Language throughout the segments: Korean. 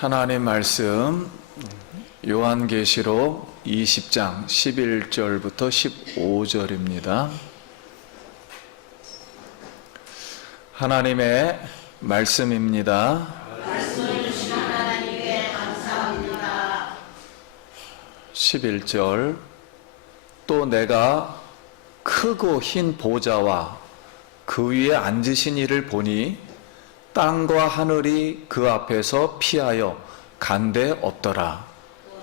하나님 말씀 요한계시록 20장 11절부터 15절입니다. 하나님의 말씀입니다. 말씀을 주신 하나님께 감사합니다. 11절 또 내가 크고 흰 보좌와 그 위에 앉으신 이를 보니 땅과 하늘이 그 앞에서 피하여 간데 없더라.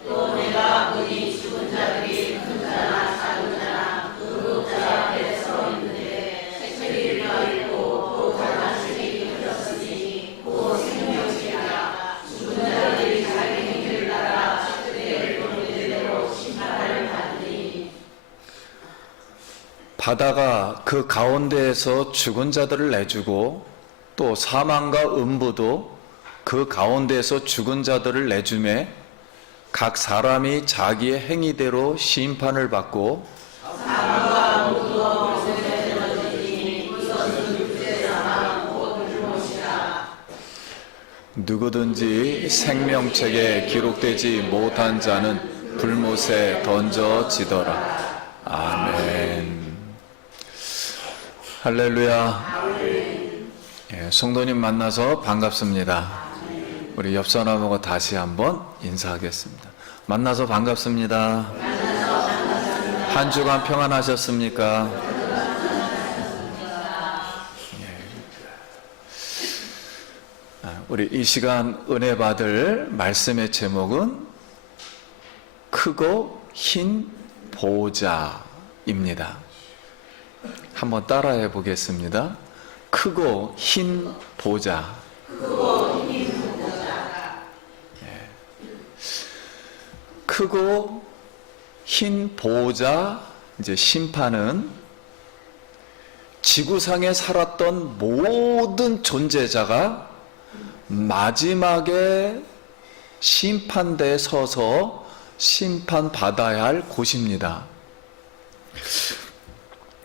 또 내가 보니 죽은 자들이 큰 자나 작은 자나 그 보좌 앞에 서 있는데 책이 열려있고 또 다른 책이 펴졌으니 곧 생명책이라. 죽은 자들이 자기 행위를 따라 그들의 본대로 심판을 받으니. 바다가 그 가운데에서 죽은 자들을 내주고 또 사망과 음부도 그 가운데에서 죽은 자들을 내주매 각 사람이 자기의 행위대로 심판을 받고 사망과 음부도 벌새에 들어지니 그것은 육체 사망 곧 불못이라. 누구든지 생명책에 기록되지 못한 자는 불못에 던져지더라. 아멘. 할렐루야. 성도님 만나서 반갑습니다. 우리 옆 사람하고 다시 한번 인사하겠습니다. 만나서 반갑습니다. 한 주간 평안하셨습니까? 우리 이 시간 은혜 받을 말씀의 제목은 크고 흰 보좌입니다. 한번 따라해 보겠습니다. 크고 흰 보좌. 크고 흰 보좌, 이제 심판은 지구상에 살았던 모든 존재자가 마지막에 심판대에 서서 심판받아야 할 곳입니다.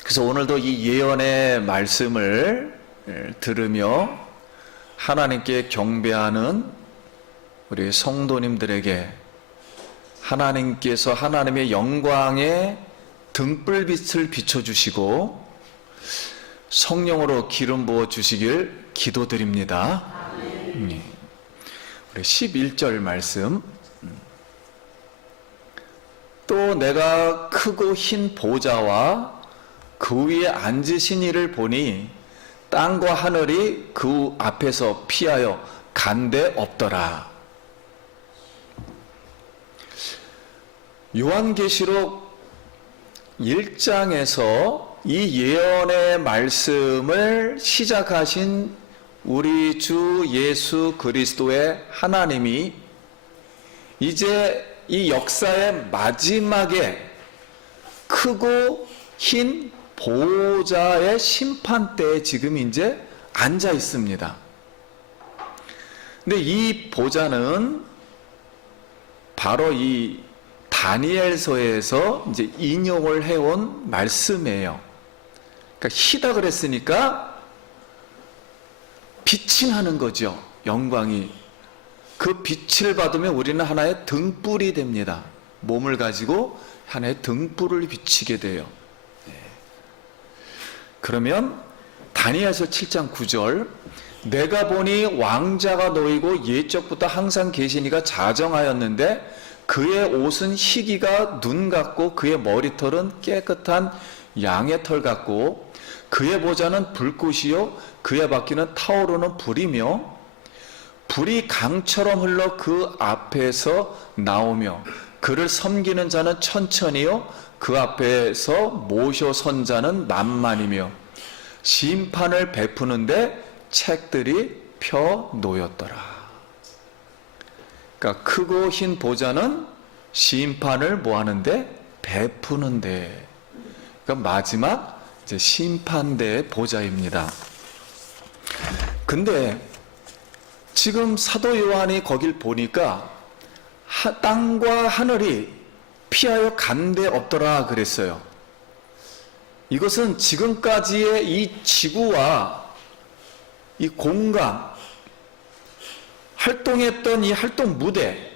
그래서 오늘도 이 예언의 말씀을 들으며 하나님께 경배하는 우리 성도님들에게 하나님께서 하나님의 영광의 등불빛을 비춰주시고 성령으로 기름 부어 주시길 기도드립니다. 우리 11절 말씀. 또 내가 크고 흰 보좌와 그 위에 앉으신 이를 보니 땅과 하늘이 그 앞에서 피하여 간데 없더라. 요한계시록 1장에서 이 예언의 말씀을 시작하신 우리 주 예수 그리스도의 하나님이 이제 이 역사의 마지막에 크고 흰 보좌의 심판대에 지금 이제 앉아 있습니다. 근데 이 보좌는 바로 이 다니엘서에서 이제 인용을 해온 말씀이에요. 그러니까 희다 그랬으니까 빛이 나는 거죠. 영광이. 그 빛을 받으면 우리는 하나의 등불이 됩니다. 몸을 가지고 하나의 등불을 비치게 돼요. 그러면 다니엘서 7장 9절 내가 보니 왕자가 놓이고 옛적부터 항상 계시니가 자정하였는데 그의 옷은 희기가 눈 같고 그의 머리털은 깨끗한 양의 털 같고 그의 보좌는 불꽃이요 그의 바퀴는 타오르는 불이며 불이 강처럼 흘러 그 앞에서 나오며 그를 섬기는 자는 천천히요 그 앞에서 모셔 선 자는 만만이며 심판을 베푸는데 책들이 펴 놓였더라. 그러니까 크고 흰 보좌는 심판을 뭐하는데 베푸는데, 그러니까 마지막 이제 심판대의 보좌입니다. 근데 지금 사도 요한이 거길 보니까 땅과 하늘이 피하여 간데 없더라 그랬어요. 이것은 지금까지의 이 지구와 이 공간, 활동했던 이 활동 무대,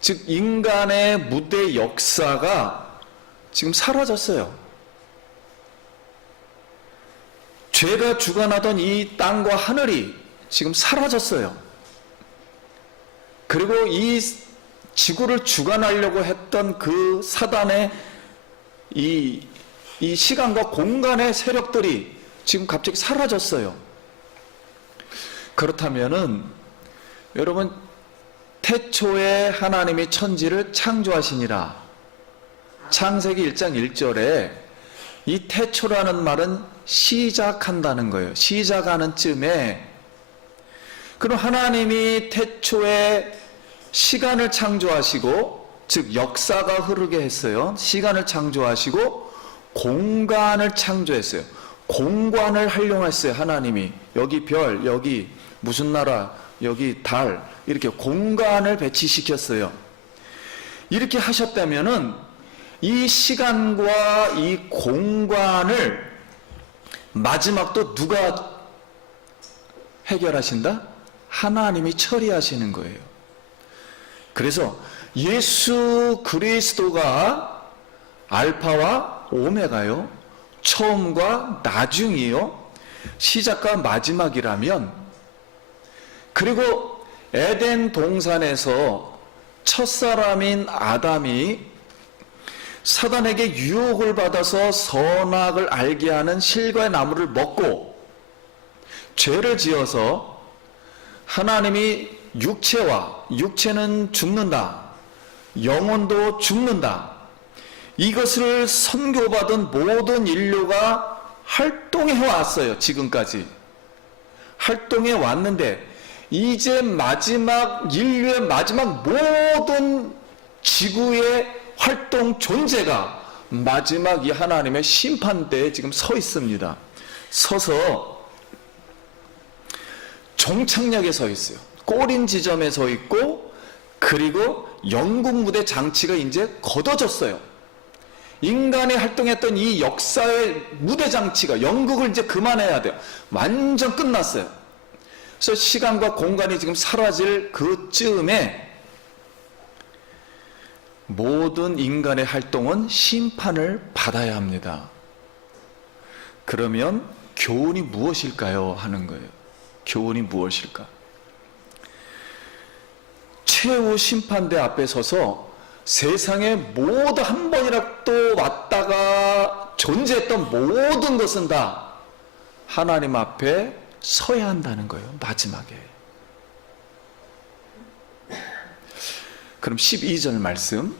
즉 인간의 무대 역사가 지금 사라졌어요. 죄가 주관하던 이 땅과 하늘이 지금 사라졌어요. 그리고 이 지구를 주관하려고 했던 그 사단의 이 시간과 공간의 세력들이 지금 갑자기 사라졌어요. 그렇다면은 여러분, 태초에 하나님이 천지를 창조하시니라. 창세기 1장 1절에 이 태초라는 말은 시작한다는 거예요. 시작하는 쯤에, 그럼 하나님이 태초에 시간을 창조하시고, 즉 역사가 흐르게 했어요. 시간을 창조하시고 공간을 창조했어요. 공간을 활용했어요. 하나님이 여기 별, 여기 무슨 나라, 여기 달, 이렇게 공간을 배치시켰어요. 이렇게 하셨다면은 이 시간과 이 공간을 마지막 또 누가 해결하신다? 하나님이 처리하시는 거예요. 그래서 예수 그리스도가 알파와 오메가요, 처음과 나중이요, 시작과 마지막이라면, 그리고 에덴 동산에서 첫사람인 아담이 사단에게 유혹을 받아서 선악을 알게 하는 실과의 나무를 먹고 죄를 지어서 하나님이 육체는 죽는다, 영혼도 죽는다, 이것을 선고받은 모든 인류가 활동해 왔어요. 지금까지 활동해 왔는데, 이제 마지막, 인류의 마지막 모든 지구의 활동 존재가 마지막 이 하나님의 심판대에 지금 서 있습니다. 서서 종착역에 서 있어요. 꼬린 지점에 서 있고, 그리고 영국 무대 장치가 이제 걷어졌어요. 인간이 활동했던 이 역사의 무대 장치가, 영국을 이제 그만해야 돼요. 완전 끝났어요. 그래서 시간과 공간이 지금 사라질 그쯤에 모든 인간의 활동은 심판을 받아야 합니다. 그러면 교훈이 무엇일까요? 하는 거예요. 교훈이 무엇일까? 최후 심판대 앞에 서서 세상에 모두 한 번이라도 왔다가 존재했던 모든 것은 다 하나님 앞에 서야 한다는 거예요. 마지막에. 그럼 12절 말씀.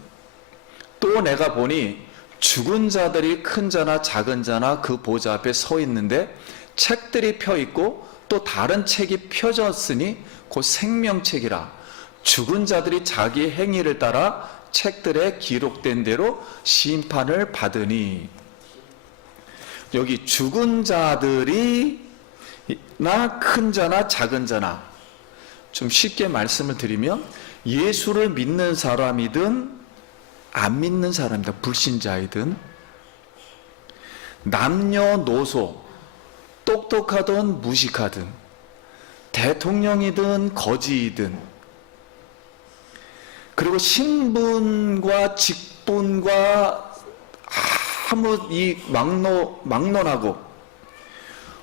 또 내가 보니 죽은 자들이 큰 자나 작은 자나 그 보좌 앞에 서 있는데 책들이 펴 있고 또 다른 책이 펴졌으니 곧 생명책이라. 죽은 자들이 자기 행위를 따라 책들에 기록된 대로 심판을 받으니. 여기 죽은 자들이 나 큰 자나 작은 자나, 좀 쉽게 말씀을 드리면 예수를 믿는 사람이든 안 믿는 사람이든 불신자이든 남녀노소, 똑똑하든 무식하든 대통령이든 거지이든, 그리고 신분과 직분과 아무 이 막론하고,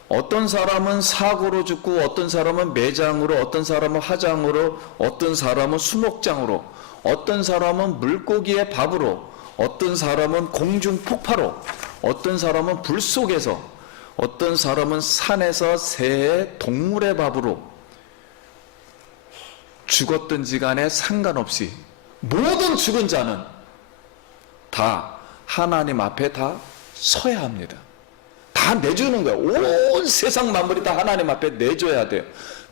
어떤 사람은 사고로 죽고, 어떤 사람은 매장으로, 어떤 사람은 화장으로, 어떤 사람은 수목장으로, 어떤 사람은 물고기의 밥으로, 어떤 사람은 공중 폭파로, 어떤 사람은 불 속에서, 어떤 사람은 산에서 새의 동물의 밥으로 죽었든지 간에 상관없이 모든 죽은 자는 다 하나님 앞에 다 서야 합니다. 다 내주는 거예요. 온 세상 만물이 다 하나님 앞에 내줘야 돼요.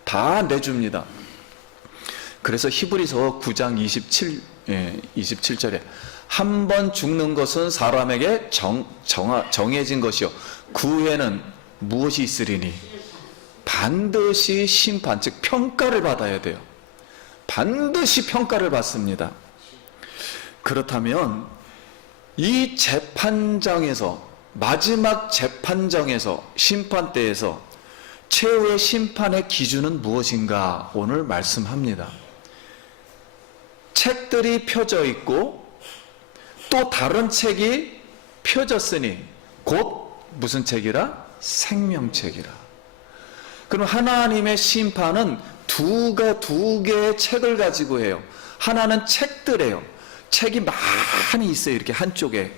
다 내줍니다. 그래서 히브리서 9장 27절에 한 번 죽는 것은 사람에게 정해진 것이요 그 후에는 무엇이 있으리니 반드시 심판, 즉 평가를 받아야 돼요. 반드시 평가를 받습니다. 그렇다면 이 재판장에서, 마지막 재판정에서, 심판대에서 최후의 심판의 기준은 무엇인가 오늘 말씀합니다. 책들이 펴져 있고 또 다른 책이 펴졌으니 곧 무슨 책이라? 생명책이라. 그럼 하나님의 심판은 두 개의 책을 가지고 해요. 하나는 책들이에요. 책이 많이 있어요. 이렇게 한쪽에.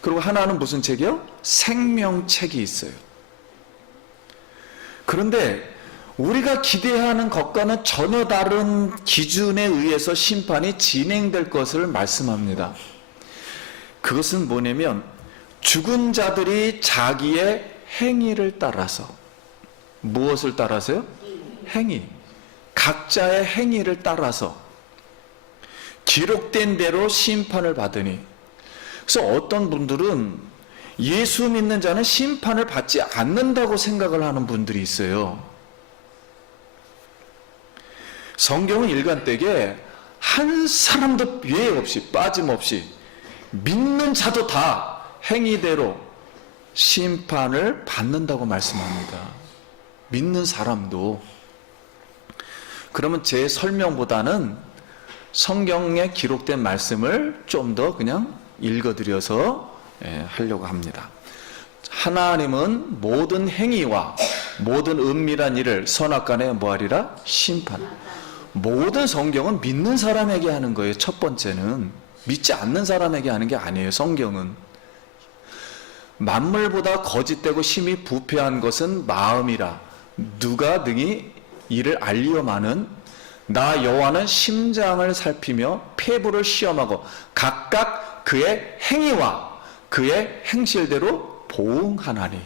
그리고 하나는 무슨 책이요? 생명책이 있어요. 그런데 우리가 기대하는 것과는 전혀 다른 기준에 의해서 심판이 진행될 것을 말씀합니다. 그것은 뭐냐면 죽은 자들이 자기의 행위를 따라서, 무엇을 따라서요? 행위. 각자의 행위를 따라서 기록된 대로 심판을 받으니. 그래서 어떤 분들은 예수 믿는 자는 심판을 받지 않는다고 생각을 하는 분들이 있어요. 성경은 일관되게 한 사람도 예외 없이 빠짐없이 믿는 자도 다 행위대로 심판을 받는다고 말씀합니다. 믿는 사람도. 그러면 제 설명보다는 성경에 기록된 말씀을 좀 더 그냥 읽어드려서 하려고 합니다. 하나님은 모든 행위와 모든 은밀한 일을 선악간에 뭐하리라? 심판. 모든 성경은 믿는 사람에게 하는 거예요. 첫 번째는 믿지 않는 사람에게 하는 게 아니에요. 성경은 만물보다 거짓되고 심히 부패한 것은 마음이라 누가 능히 이를 알리오마는 나 여호와는 심장을 살피며 폐부를 시험하고 각각 그의 행위와 그의 행실대로 보응하나니.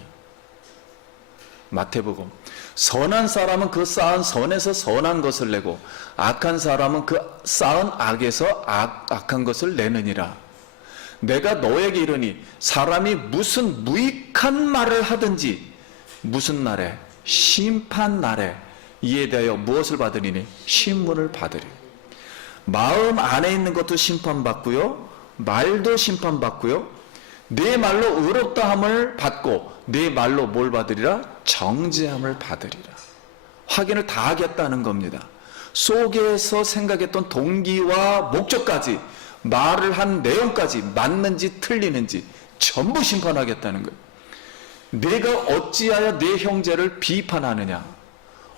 마태복음. 선한 사람은 그 쌓은 선에서 선한 것을 내고 악한 사람은 그 쌓은 악에서 악한 것을 내느니라. 내가 너에게 이르니 사람이 무슨 무익한 말을 하든지 무슨 날에? 심판 날에 이에 대하여 무엇을 받으리니? 신문을 받으리. 마음 안에 있는 것도 심판받고요, 말도 심판받고요, 내 말로 의롭다함을 받고 내 말로 뭘 받으리라? 정죄함을 받으리라. 확인을 다 하겠다는 겁니다. 속에서 생각했던 동기와 목적까지, 말을 한 내용까지 맞는지 틀리는지 전부 심판하겠다는 거예요. 내가 어찌하여 내 형제를 비판하느냐,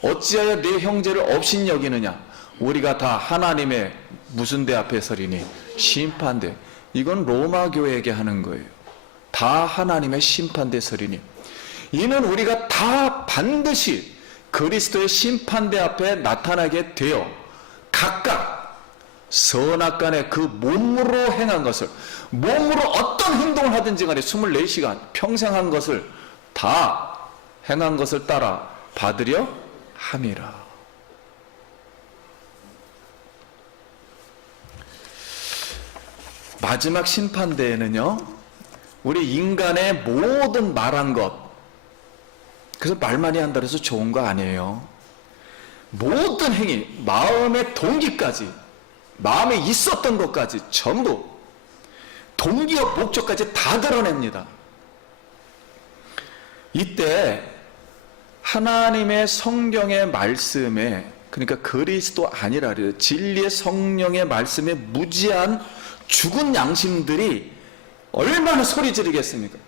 어찌하여 내 형제를 업신여기느냐. 우리가 다 하나님의 무슨 대 앞에 서리니? 심판대. 이건 로마 교회에게 하는 거예요. 다 하나님의 심판대 서리니. 이는 우리가 다 반드시 그리스도의 심판대 앞에 나타나게 되어 각각 선악간에 그 몸으로 행한 것을, 몸으로 어떤 행동을 하든지 간에 24시간 평생 한 것을 다 행한 것을 따라 받으려 함이라. 마지막 심판대에는요, 우리 인간의 모든 말한 것, 그래서 말 많이 한다 해서 좋은 거 아니에요. 모든 행위, 마음의 동기까지, 마음에 있었던 것까지 전부 동기와 목적까지 다 드러냅니다. 이때 하나님의 성경의 말씀에, 그러니까 그리스도 아니라 진리의 성령의 말씀에 무지한 죽은 양심들이 얼마나 소리 지르겠습니까?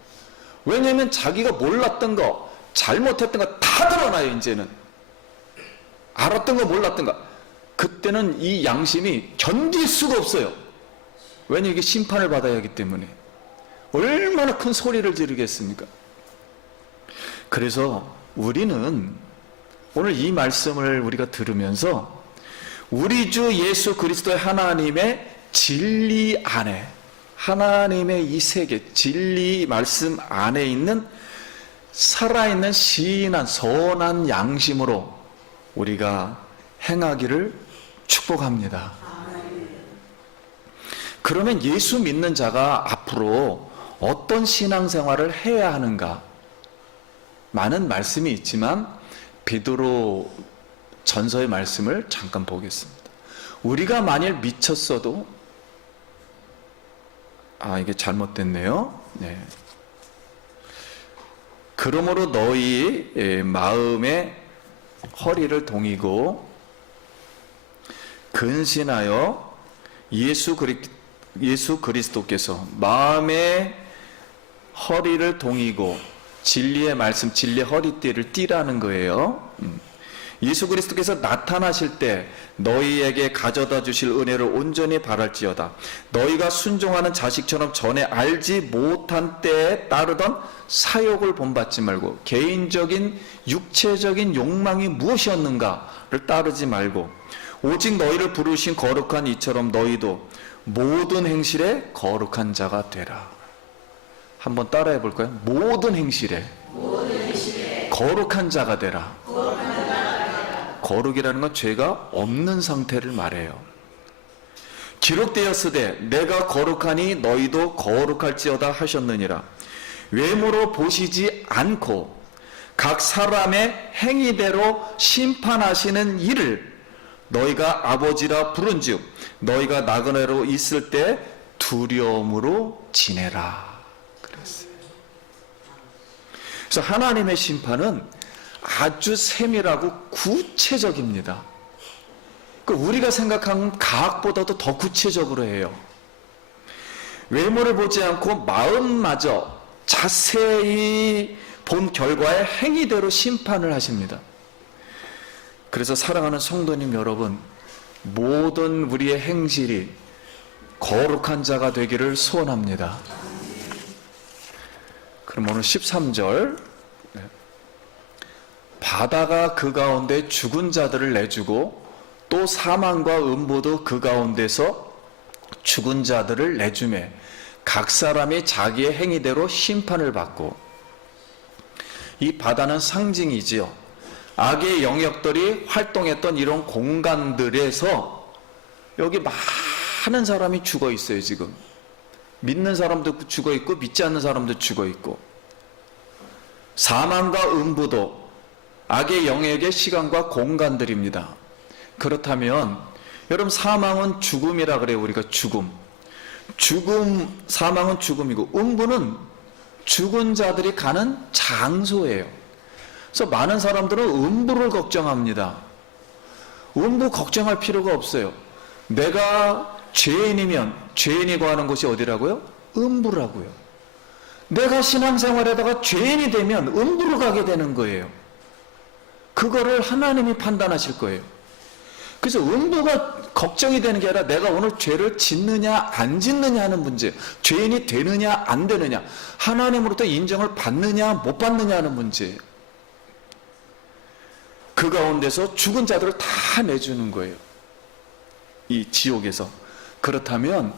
왜냐하면 자기가 몰랐던 거, 잘못했던 거 다 드러나요. 이제는 알았던 거 몰랐던 거, 그때는 이 양심이 견딜 수가 없어요. 왜냐하면 이게 심판을 받아야 하기 때문에. 얼마나 큰 소리를 지르겠습니까? 그래서 우리는 오늘 이 말씀을 우리가 들으면서 우리 주 예수 그리스도의 하나님의 진리 안에, 하나님의 이 세계 진리 말씀 안에 있는 살아있는 시인한 선한 양심으로 우리가 행하기를 축복합니다. 그러면 예수 믿는 자가 앞으로 어떤 신앙생활을 해야 하는가? 많은 말씀이 있지만 베드로 전서의 말씀을 잠깐 보겠습니다. 우리가 만일 미쳤어도, 이게 잘못됐네요. 네. 그러므로 너희 마음의 허리를 동이고 근신하여 예수 그리스도께서 마음의 허리를 동이고 진리의 말씀, 진리의 허리띠를 띠라는 거예요. 예수 그리스도께서 나타나실 때 너희에게 가져다 주실 은혜를 온전히 바랄지어다. 너희가 순종하는 자식처럼 전에 알지 못한 때에 따르던 사욕을 본받지 말고 개인적인 육체적인 욕망이 무엇이었는가를 따르지 말고 오직 너희를 부르신 거룩한 이처럼 너희도 모든 행실에 거룩한 자가 되라. 한번 따라해 볼까요? 모든 행실에 거룩한 자가 되라. 거룩이라는 건 죄가 없는 상태를 말해요. 기록되었으되 내가 거룩하니 너희도 거룩할지어다 하셨느니라. 외모로 보시지 않고 각 사람의 행위대로 심판하시는 이를 너희가 아버지라 부른즉 너희가 나그네로 있을 때 두려움으로 지내라. 그랬어요. 그래서 하나님의 심판은 아주 세밀하고 구체적입니다. 우리가 생각하는 가학보다도 더 구체적으로 해요. 외모를 보지 않고 마음마저 자세히 본 결과의 행위대로 심판을 하십니다. 그래서 사랑하는 성도님 여러분, 모든 우리의 행실이 거룩한 자가 되기를 소원합니다. 그럼 오늘 13절, 바다가 그 가운데 죽은 자들을 내주고 또 사망과 음부도 그 가운데서 죽은 자들을 내주매 각 사람이 자기의 행위대로 심판을 받고. 이 바다는 상징이지요. 악의 영역들이 활동했던 이런 공간들에서 여기 많은 사람이 죽어 있어요. 지금 믿는 사람도 죽어 있고 믿지 않는 사람도 죽어 있고. 사망과 음부도 악의 영역의 시간과 공간들입니다. 그렇다면 여러분, 사망은 죽음이라 그래요. 우리가 죽음, 사망은 죽음이고 음부는 죽은 자들이 가는 장소예요. 그래서 많은 사람들은 음부를 걱정합니다. 음부 걱정할 필요가 없어요. 내가 죄인이면 죄인이 거하는 곳이 어디라고요? 음부라고요. 내가 신앙생활에다가 죄인이 되면 음부로 가게 되는 거예요. 그거를 하나님이 판단하실 거예요. 그래서 음부가 걱정이 되는 게 아니라 내가 오늘 죄를 짓느냐 안 짓느냐 하는 문제, 죄인이 되느냐 안 되느냐, 하나님으로부터 인정을 받느냐 못 받느냐 하는 문제예요. 그 가운데서 죽은 자들을 다 내주는 거예요, 이 지옥에서. 그렇다면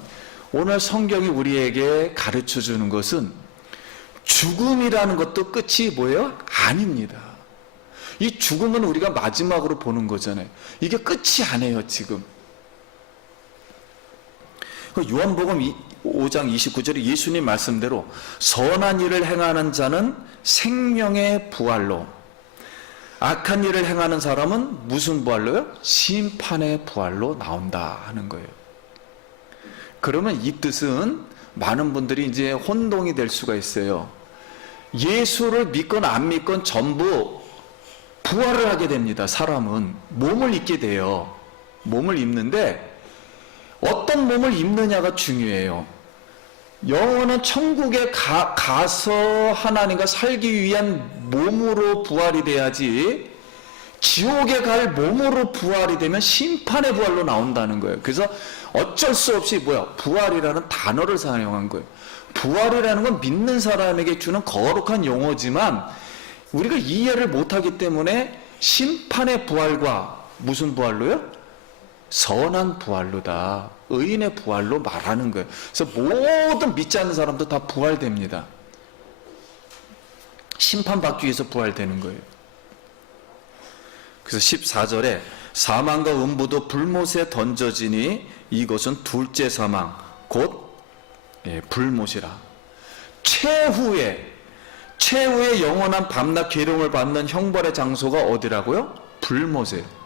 오늘 성경이 우리에게 가르쳐 주는 것은 죽음이라는 것도 끝이 뭐예요? 아닙니다. 이 죽음은 우리가 마지막으로 보는 거잖아요. 이게 끝이 아니에요. 지금 요한복음 5장 29절에 예수님 말씀대로 선한 일을 행하는 자는 생명의 부활로, 악한 일을 행하는 사람은 무슨 부활로요? 심판의 부활로 나온다 하는 거예요. 그러면 이 뜻은 많은 분들이 이제 혼동이 될 수가 있어요. 예수를 믿건 안 믿건 전부 부활을 하게 됩니다. 사람은 몸을 입게 돼요. 몸을 입는데 어떤 몸을 입느냐가 중요해요. 영혼은 천국에 가서 하나님과 살기 위한 몸으로 부활이 돼야지, 지옥에 갈 몸으로 부활이 되면 심판의 부활로 나온다는 거예요. 그래서 어쩔 수 없이 부활이라는 단어를 사용한 거예요. 부활이라는 건 믿는 사람에게 주는 거룩한 용어지만 우리가 이해를 못하기 때문에 심판의 부활과 무슨 부활로요? 선한 부활로다, 의인의 부활로 말하는 거예요. 그래서 모든 믿지 않는 사람도 다 부활됩니다. 심판받기 위해서 부활되는 거예요. 그래서 14절에 사망과 음부도 불못에 던져지니 이것은 둘째 사망 곧 불못이라. 최후의 영원한 밤낮 계룡을 받는 형벌의 장소가 어디라고요? 불못이에요.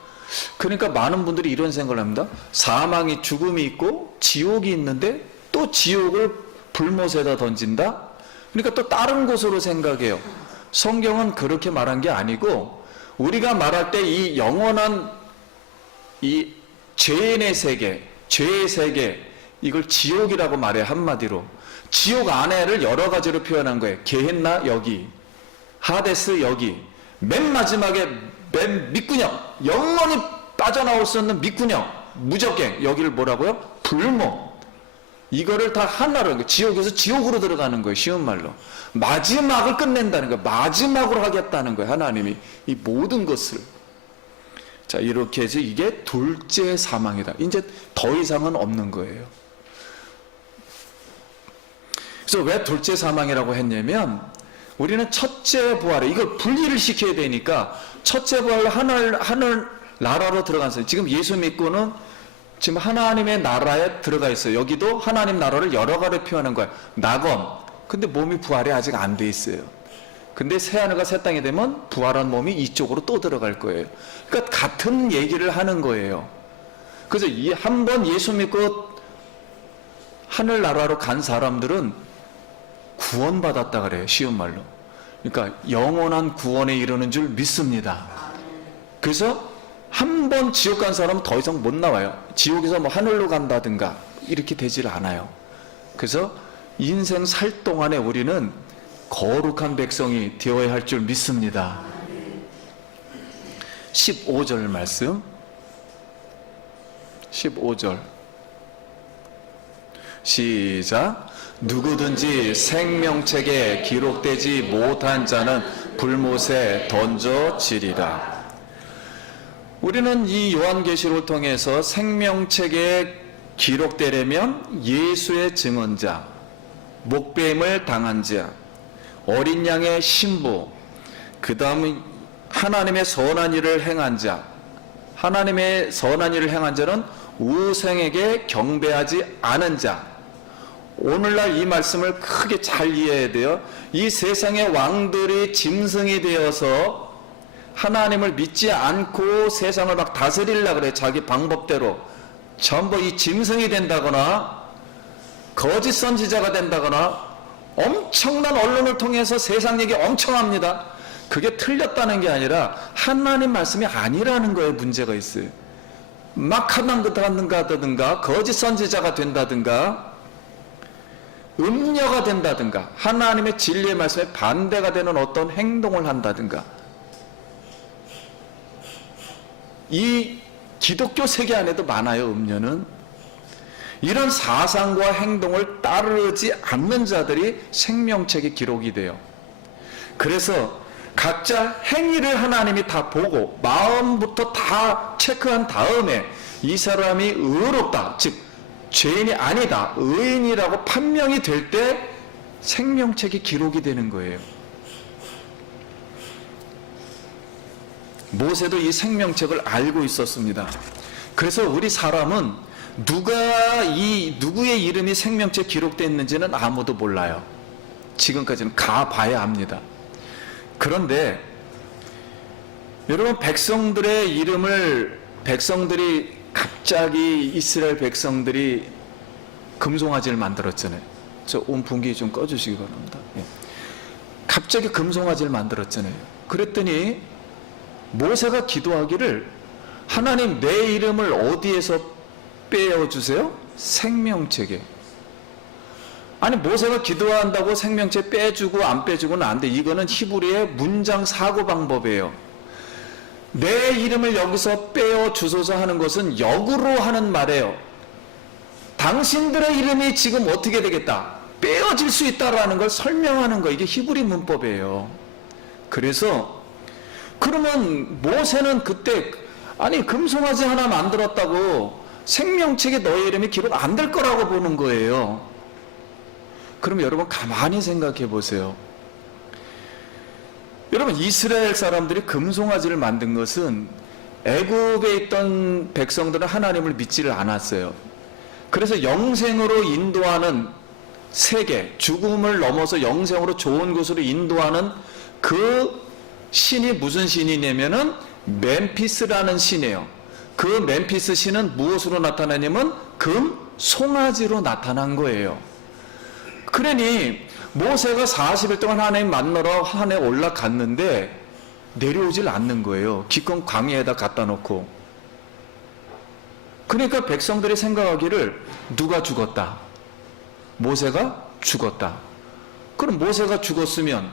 그러니까 많은 분들이 이런 생각을 합니다. 사망이, 죽음이 있고 지옥이 있는데 또 지옥을 불못에다 던진다? 그러니까 또 다른 곳으로 생각해요. 성경은 그렇게 말한 게 아니고 우리가 말할 때 이 영원한 이 죄인의 세계, 죄의 세계, 이걸 지옥이라고 말해. 한마디로 지옥 안에를 여러 가지로 표현한 거예요. 게헨나 여기, 하데스 여기, 맨 마지막에 맨 밑구녕, 영원히 빠져나올 수 없는 밑구녕, 무적갱, 여기를 뭐라고요? 불모. 이거를 다 하나로, 지옥에서 지옥으로 들어가는 거예요. 쉬운 말로 마지막을 끝낸다는 거예요. 마지막으로 하겠다는 거예요. 하나님이 이 모든 것을. 자, 이렇게 해서 이게 둘째 사망이다. 이제 더 이상은 없는 거예요. 그래서 왜 둘째 사망이라고 했냐면 우리는 첫째 부활에 이걸 분리를 시켜야 되니까 첫째 부활로 하늘 나라로 들어갔어요. 지금 예수 믿고는 지금 하나님의 나라에 들어가 있어요. 여기도 하나님 나라를 여러 가지로 표현한 거예요. 낙원. 근데 몸이 부활이 아직 안 돼 있어요. 근데 새하늘과 새 땅이 되면 부활한 몸이 이쪽으로 또 들어갈 거예요. 그러니까 같은 얘기를 하는 거예요. 그래서 이 한 번 예수 믿고 하늘나라로 간 사람들은 구원받았다 그래요. 쉬운 말로. 그러니까 영원한 구원에 이르는 줄 믿습니다. 그래서 한 번 지옥 간 사람은 더 이상 못 나와요. 지옥에서 뭐 하늘로 간다든가 이렇게 되질 않아요. 그래서 인생 살 동안에 우리는 거룩한 백성이 되어야 할 줄 믿습니다. 15절 말씀, 15절 시작. 누구든지 생명책에 기록되지 못한 자는 불못에 던져지리라. 우리는 이 요한계시록을 통해서 생명책에 기록되려면 예수의 증언자, 목배임을 당한 자, 어린 양의 신부, 그 다음에 하나님의 선한 일을 행한 자, 하나님의 선한 일을 행한 자는 우생에게 경배하지 않은 자. 오늘날 이 말씀을 크게 잘 이해해야 돼요. 이 세상의 왕들이 짐승이 되어서 하나님을 믿지 않고 세상을 막 다스리려고 그래. 자기 방법대로 전부 이 짐승이 된다거나 거짓 선지자가 된다거나 엄청난 언론을 통해서 세상 얘기 엄청 합니다. 그게 틀렸다는 게 아니라 하나님 말씀이 아니라는 거에 문제가 있어요. 막 하든가 거짓 선지자가 된다든가 음녀가 된다든가 하나님의 진리의 말씀에 반대가 되는 어떤 행동을 한다든가 이 기독교 세계 안에도 많아요. 음녀는 이런 사상과 행동을 따르지 않는 자들이 생명책에 기록이 돼요. 그래서 각자 행위를 하나님이 다 보고 마음부터 다 체크한 다음에 이 사람이 의롭다, 즉 죄인이 아니다, 의인이라고 판명이 될 때 생명책에 기록이 되는 거예요. 모세도 이 생명책을 알고 있었습니다. 그래서 우리 사람은 누구의 이름이 생명책에 기록되어 있는지는 아무도 몰라요. 지금까지는 가봐야 합니다. 그런데 여러분, 백성들의 이름을 백성들이 갑자기 이스라엘 백성들이 금송아지를 만들었잖아요. 저 온풍기 좀 꺼주시기 바랍니다. 예. 갑자기 금송아지를 만들었잖아요. 그랬더니 모세가 기도하기를 하나님 내 이름을 어디에서 빼어주세요? 생명책에. 아니 모세가 기도한다고 생명책 빼주고 안 빼주고는 안 돼. 이거는 히브리의 문장 사고방법이에요. 내 이름을 여기서 빼어주소서 하는 것은 역으로 하는 말이에요. 당신들의 이름이 지금 어떻게 되겠다, 빼어질 수 있다라는 걸 설명하는 거, 이게 히브리 문법이에요. 그래서 그러면 모세는 그때 아니 금송아지 하나 만들었다고 생명책에 너의 이름이 기록 안 될 거라고 보는 거예요. 그럼 여러분 가만히 생각해 보세요. 여러분, 이스라엘 사람들이 금송아지를 만든 것은 애굽에 있던 백성들은 하나님을 믿지를 않았어요. 그래서 영생으로 인도하는 세계, 죽음을 넘어서 영생으로 좋은 곳으로 인도하는 그 신이 무슨 신이냐면은 멤피스라는 신이에요. 그 멤피스 신은 무엇으로 나타나냐면 금, 송아지로 나타난 거예요. 그러니 모세가 40일 동안 하나님 만나러 산에 올라갔는데 내려오질 않는 거예요. 기껏 광야에다 갖다 놓고. 그러니까 백성들이 생각하기를 누가 죽었다. 모세가 죽었다. 그럼 모세가 죽었으면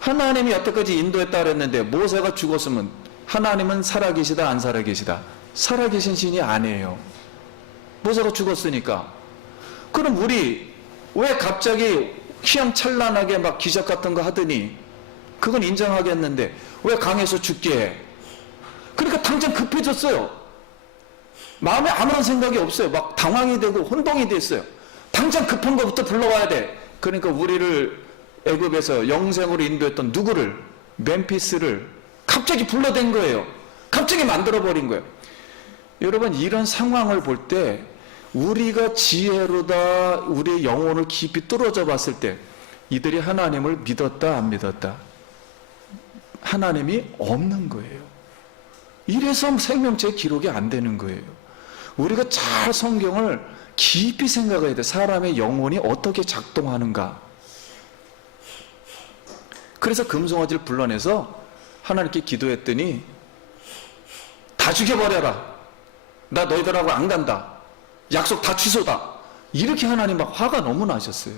하나님이 여태까지 인도했다 그랬는데 모세가 죽었으면 하나님은 살아계시다 안 살아계시다? 살아계신 신이 아니에요. 모세가 죽었으니까. 그럼 우리 왜 갑자기 휘황찬란하게 막 기적 같은 거 하더니 그건 인정하겠는데 왜 강에서 죽게 해? 그러니까 당장 급해졌어요. 마음에 아무런 생각이 없어요. 막 당황이 되고 혼동이 됐어요. 당장 급한 것부터 불러와야 돼. 그러니까 우리를 애굽에서 영생으로 인도했던 누구를? 멤피스를 갑자기 불러댄 거예요. 갑자기 만들어버린 거예요. 여러분, 이런 상황을 볼 때 우리가 지혜로다 우리의 영혼을 깊이 뚫어져 봤을 때 이들이 하나님을 믿었다 안 믿었다? 하나님이 없는 거예요. 이래서 생명체 기록이 안 되는 거예요. 우리가 잘 성경을 깊이 생각해야 돼. 사람의 영혼이 어떻게 작동하는가. 그래서 금송아지를 불러내서 하나님께 기도했더니 다 죽여버려라. 나 너희들하고 안 간다. 약속 다 취소다. 이렇게 하나님 막 화가 너무 나셨어요.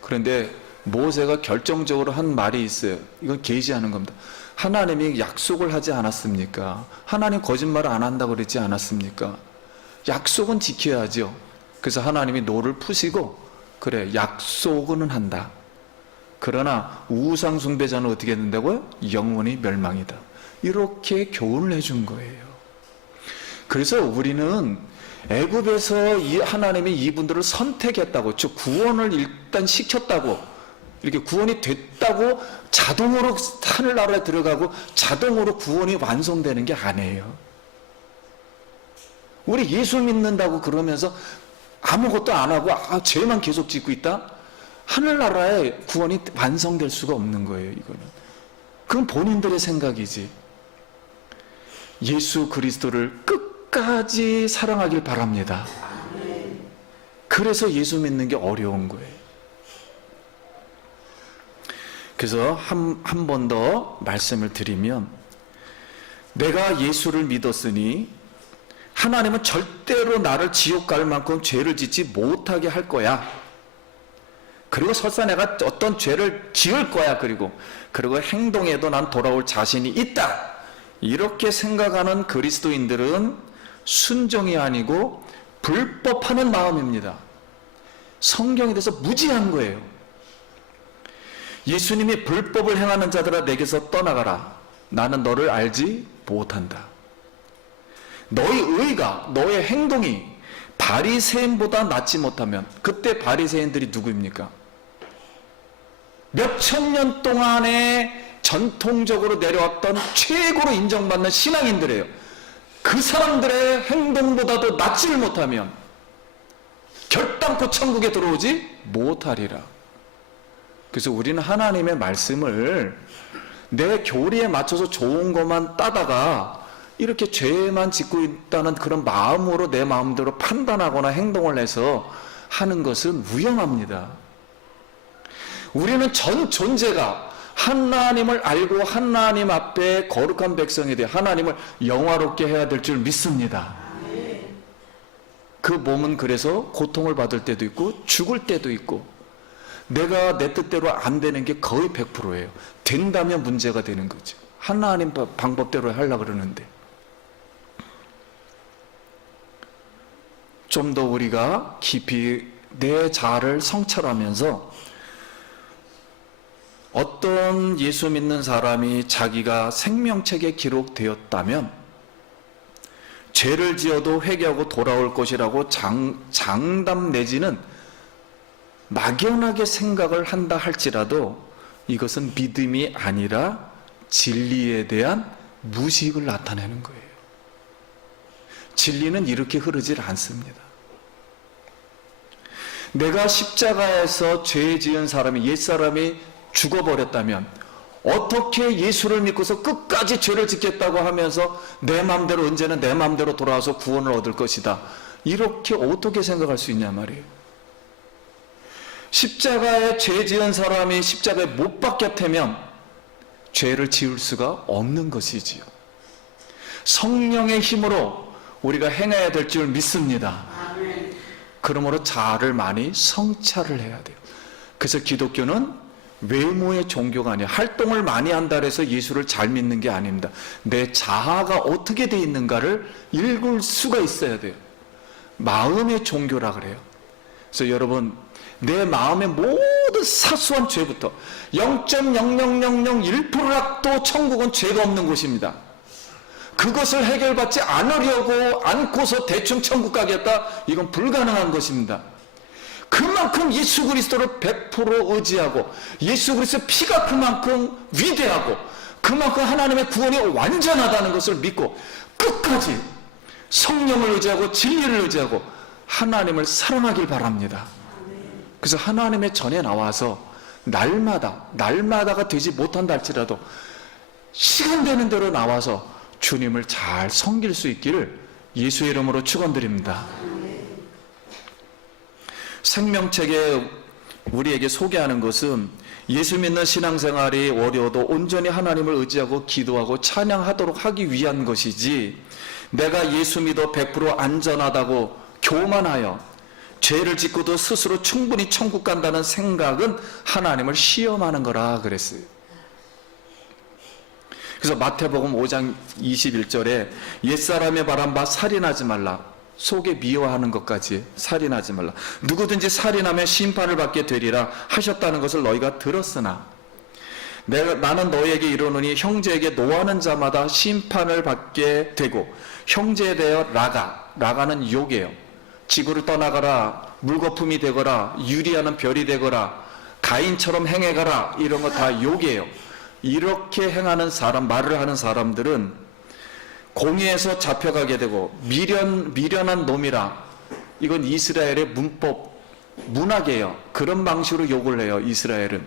그런데 모세가 결정적으로 한 말이 있어요. 이건 계시하는 겁니다. 하나님이 약속을 하지 않았습니까? 하나님 거짓말을 안 한다고 그랬지 않았습니까? 약속은 지켜야죠. 그래서 하나님이 노를 푸시고 그래 약속은 한다. 그러나 우상 숭배자는 어떻게 된다고요? 영원히 멸망이다. 이렇게 교훈을 해준 거예요. 그래서 우리는 애굽에서 하나님이 이분들을 선택했다고, 즉 구원을 일단 시켰다고, 이렇게 구원이 됐다고 자동으로 하늘나라에 들어가고 자동으로 구원이 완성되는 게 아니에요. 우리 예수 믿는다고 그러면서 아무것도 안 하고 죄만 계속 짓고 있다? 하늘나라에 구원이 완성될 수가 없는 거예요. 이거는 그건 본인들의 생각이지. 예수 그리스도를 끝까지 사랑하길 바랍니다. 그래서 예수 믿는 게 어려운 거예요. 그래서 한 번 더 말씀을 드리면, 내가 예수를 믿었으니 하나님은 절대로 나를 지옥 갈 만큼 죄를 짓지 못하게 할 거야. 그리고 설사 내가 어떤 죄를 지을 거야. 그리고 행동에도 난 돌아올 자신이 있다. 이렇게 생각하는 그리스도인들은 순종이 아니고 불법하는 마음입니다. 성경에 대해서 무지한 거예요. 예수님이 불법을 행하는 자들아 내게서 떠나가라. 나는 너를 알지 못한다. 너희 의가, 너의 행동이 바리새인보다 낫지 못하면, 그때 바리새인들이 누구입니까? 몇천 년 동안에 전통적으로 내려왔던 최고로 인정받는 신앙인들이에요. 그 사람들의 행동보다도 낫지를 못하면 결단코 천국에 들어오지 못하리라. 그래서 우리는 하나님의 말씀을 내 교리에 맞춰서 좋은 것만 따다가 이렇게 죄만 짓고 있다는 그런 마음으로 내 마음대로 판단하거나 행동을 해서 하는 것은 위험합니다. 우리는 전 존재가 하나님을 알고 하나님 앞에 거룩한 백성이 되어 하나님을 영화롭게 해야 될 줄 믿습니다. 그 몸은 그래서 고통을 받을 때도 있고 죽을 때도 있고, 내가 내 뜻대로 안 되는 게 거의 100%예요. 된다면 문제가 되는 거죠. 하나님 방법대로 하려고 그러는데. 좀 더 우리가 깊이 내 자아를 성찰하면서, 어떤 예수 믿는 사람이 자기가 생명책에 기록되었다면 죄를 지어도 회개하고 돌아올 것이라고 장담 내지는 막연하게 생각을 한다 할지라도 이것은 믿음이 아니라 진리에 대한 무식을 나타내는 거예요. 진리는 이렇게 흐르질 않습니다. 내가 십자가에서 죄 지은 사람이, 옛사람이 죽어버렸다면 어떻게 예수를 믿고서 끝까지 죄를 짓겠다고 하면서 내 마음대로, 언제는 내 마음대로 돌아와서 구원을 얻을 것이다, 이렇게 어떻게 생각할 수 있냐 말이에요. 십자가에 죄 지은 사람이 십자가에 못 박혀 태면 죄를 지을 수가 없는 것이지요. 성령의 힘으로 우리가 행해야 될 줄 믿습니다. 그러므로 자아를 많이 성찰을 해야 돼요. 그래서 기독교는 외모의 종교가 아니에요. 활동을 많이 한다 해서 예수를 잘 믿는 게 아닙니다. 내 자아가 어떻게 돼 있는가를 읽을 수가 있어야 돼요. 마음의 종교라 그래요. 그래서 여러분, 내 마음의 모든 사소한 죄부터 0.00001%도 천국은 죄가 없는 곳입니다. 그것을 해결받지 않으려고 않고서 대충 천국 가겠다? 이건 불가능한 것입니다. 그만큼 예수 그리스도를 100% 의지하고 예수 그리스도의 피가 그만큼 위대하고 그만큼 하나님의 구원이 완전하다는 것을 믿고 끝까지 성령을 의지하고 진리를 의지하고 하나님을 사랑하길 바랍니다. 그래서 하나님의 전에 나와서 날마다가 되지 못한다 할지라도 시간 되는 대로 나와서 주님을 잘 섬길 수 있기를 예수의 이름으로 축원드립니다. 생명책에 우리에게 소개하는 것은 예수 믿는 신앙생활이 어려워도 온전히 하나님을 의지하고 기도하고 찬양하도록 하기 위한 것이지, 내가 예수 믿어 100% 안전하다고 교만하여 죄를 짓고도 스스로 충분히 천국 간다는 생각은 하나님을 시험하는 거라 그랬어요. 그래서 마태복음 5장 21절에 옛사람의 바람 바 살인하지 말라, 속에 미워하는 것까지 살인하지 말라, 누구든지 살인하면 심판을 받게 되리라 하셨다는 것을 너희가 들었으나 나는 너희에게 이르노니 형제에게 노하는 자마다 심판을 받게 되고, 형제에 대하여 라가는 욕이에요. 지구를 떠나가라, 물거품이 되거라, 유리하는 별이 되거라, 가인처럼 행해가라, 이런 거 다 욕이에요. 이렇게 행하는 사람, 말을 하는 사람들은 공의에서 잡혀가게 되고 미련한 놈이라, 이건 이스라엘의 문학이에요. 그런 방식으로 욕을 해요. 이스라엘은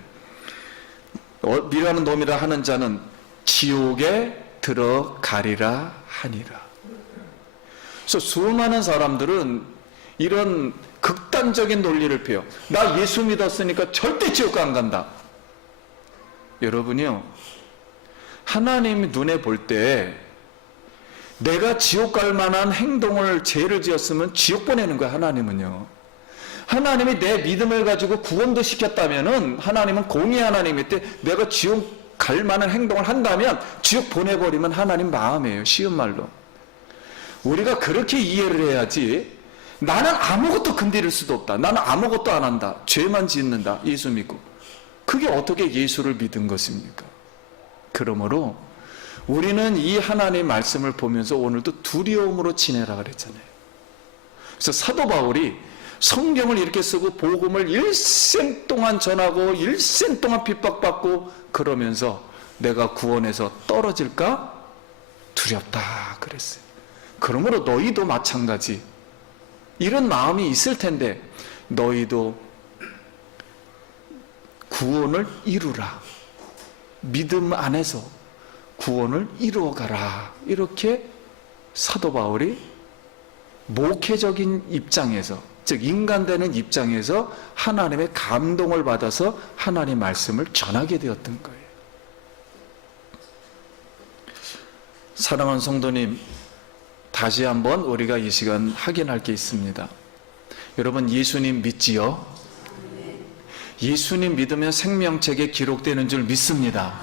미련한 놈이라 하는 자는 지옥에 들어가리라 하니라. 그래서 수많은 사람들은 이런 극단적인 논리를 펴요. 나 예수 믿었으니까 절대 지옥 안 간다. 여러분이요, 하나님이 눈에 볼 때 내가 지옥 갈 만한 행동을, 죄를 지었으면 지옥 보내는 거야. 하나님은요, 하나님이 내 믿음을 가지고 구원도 시켰다면은 하나님은 공의 하나님일 때 내가 지옥 갈 만한 행동을 한다면 지옥 보내버리면 하나님 마음이에요. 쉬운 말로. 우리가 그렇게 이해를 해야지, 나는 아무것도 건드릴 수도 없다, 나는 아무것도 안 한다, 죄만 짓는다, 예수 믿고, 그게 어떻게 예수를 믿은 것입니까? 그러므로 우리는 이 하나님의 말씀을 보면서 오늘도 두려움으로 지내라 그랬잖아요. 그래서 사도 바울이 성경을 이렇게 쓰고 복음을 일생 동안 전하고 일생 동안 핍박받고 그러면서 내가 구원에서 떨어질까 두렵다 그랬어요. 그러므로 너희도 마찬가지 이런 마음이 있을 텐데 너희도 구원을 이루라, 믿음 안에서 구원을 이루어가라, 이렇게 사도 바울이 목회적인 입장에서, 즉 인간되는 입장에서 하나님의 감동을 받아서 하나님의 말씀을 전하게 되었던 거예요. 사랑하는 성도님, 다시 한번 우리가 이 시간 확인할 게 있습니다. 여러분, 예수님 믿지요? 예수님 믿으면 생명책에 기록되는 줄 믿습니다.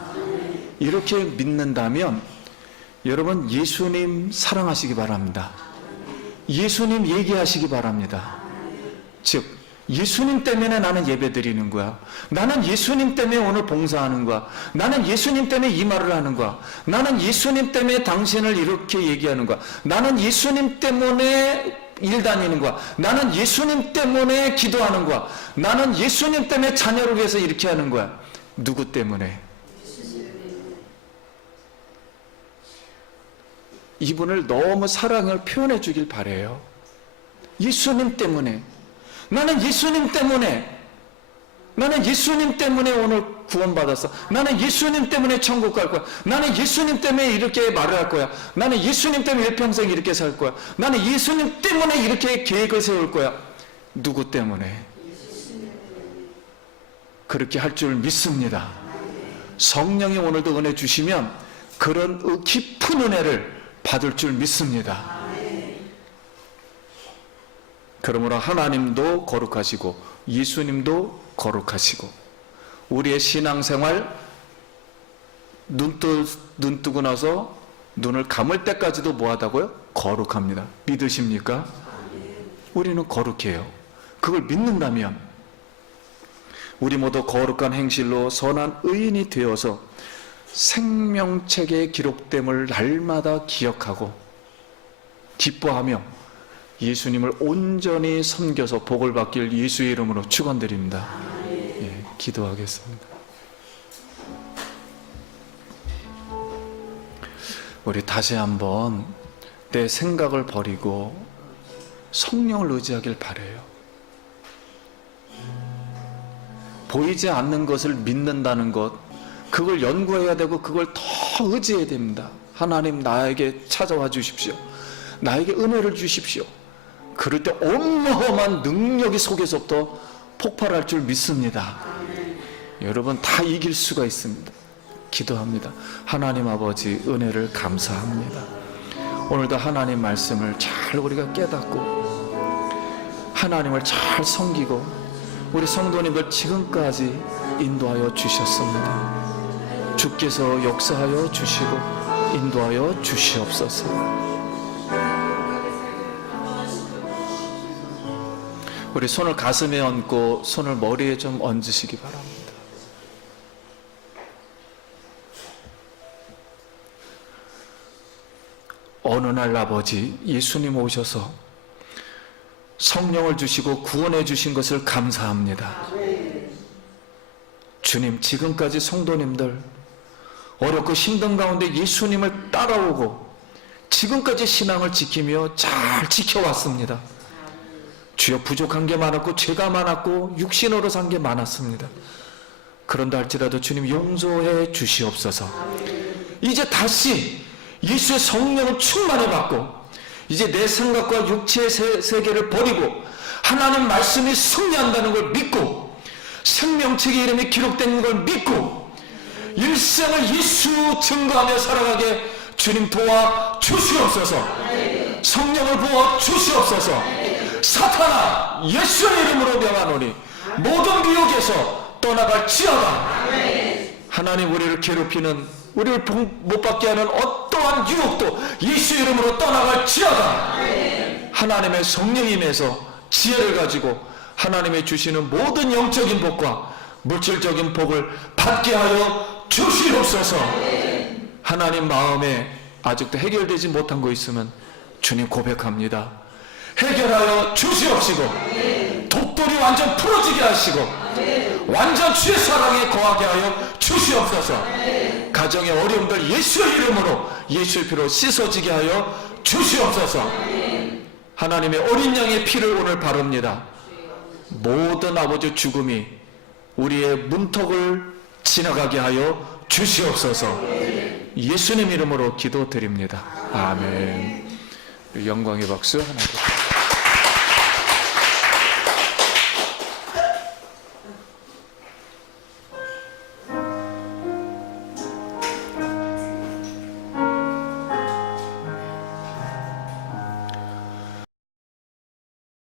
이렇게 믿는다면 여러분, 예수님 사랑하시기 바랍니다. 예수님 얘기하시기 바랍니다. 즉 예수님 때문에 나는 예배 드리는 거야, 나는 예수님 때문에 오늘 봉사하는 거야, 나는 예수님 때문에 이 말을 하는 거야, 나는 예수님 때문에 당신을 이렇게 얘기하는 거야, 나는 예수님 때문에 일 다니는 거야, 나는 예수님 때문에 기도하는 거야, 나는 예수님 때문에 자녀를 위해서 이렇게 하는 거야. 누구 때문에? 이분을 너무 사랑을 표현해 주길 바래요. 예수님 때문에, 나는 예수님 때문에, 나는 예수님 때문에 오늘 구원받았어, 나는 예수님 때문에 천국 갈 거야, 나는 예수님 때문에 이렇게 말을 할 거야, 나는 예수님 때문에 일평생 이렇게 살 거야, 나는 예수님 때문에 이렇게 계획을 세울 거야. 누구 때문에? 그렇게 할 줄 믿습니다. 성령이 오늘도 은혜 주시면 그런 깊은 은혜를 받을 줄 믿습니다. 그러므로 하나님도 거룩하시고 예수님도 거룩하시고 우리의 신앙생활 눈 뜨고 나서 눈을 감을 때까지도 뭐하다고요? 거룩합니다. 믿으십니까? 우리는 거룩해요. 그걸 믿는다면 우리 모두 거룩한 행실로 선한 의인이 되어서 생명책에 기록됨을 날마다 기억하고 기뻐하며 예수님을 온전히 섬겨서 복을 받길 예수의 이름으로 축원드립니다. 예, 기도하겠습니다. 우리 다시 한번 내 생각을 버리고 성령을 의지하길 바라요. 보이지 않는 것을 믿는다는 것, 그걸 연구해야 되고 그걸 더 의지해야 됩니다. 하나님 나에게 찾아와 주십시오. 나에게 은혜를 주십시오. 그럴 때 어마어마한 능력이 속에서부터 폭발할 줄 믿습니다. 여러분 다 이길 수가 있습니다. 기도합니다. 하나님 아버지 은혜를 감사합니다. 오늘도 하나님 말씀을 잘 우리가 깨닫고 하나님을 잘 섬기고 우리 성도님들 지금까지 인도하여 주셨습니다. 주께서 역사하여 주시고 인도하여 주시옵소서. 우리 손을 가슴에 얹고 손을 머리에 좀 얹으시기 바랍니다. 어느 날 아버지 예수님 오셔서 성령을 주시고 구원해 주신 것을 감사합니다. 주님, 지금까지 성도님들 어렵고 힘든 가운데 예수님을 따라오고 지금까지 신앙을 지키며 잘 지켜왔습니다. 주여, 부족한 게 많았고 죄가 많았고 육신으로 산 게 많았습니다. 그런다 할지라도 주님 용서해 주시옵소서. 이제 다시 예수의 성령을 충만해 받고 이제 내 생각과 육체의 세계를 버리고 하나님 말씀이 승리한다는 걸 믿고 생명책의 이름이 기록된 걸 믿고 일생을 예수 증거하며 살아가게 주님 도와 주시옵소서. 성령을 부어 주시옵소서. 사탄아, 예수의 이름으로 명하노니 모든 미혹에서 떠나갈지어다. 하나님, 우리를 괴롭히는, 우리를 못 받게 하는 어떠한 유혹도 예수의 이름으로 떠나갈지어다. 하나님의 성령이 임해서 지혜를 가지고 하나님의 주시는 모든 영적인 복과 물질적인 복을 받게 하여 주시옵소서. 하나님 마음에 아직도 해결되지 못한 거 있으면 주님 고백합니다. 해결하여 주시옵시고 독돌이 완전 풀어지게 하시고 완전 주의 사랑에 거하게 하여 주시옵소서. 가정의 어려움들 예수의 이름으로 예수의 피로 씻어지게 하여 주시옵소서. 하나님의 어린 양의 피를 오늘 바릅니다. 모든 아버지 죽음이 우리의 문턱을 지나가게 하여 주시옵소서. 예수님 이름으로 기도드립니다. 아멘. 영광의 박수 하나 더.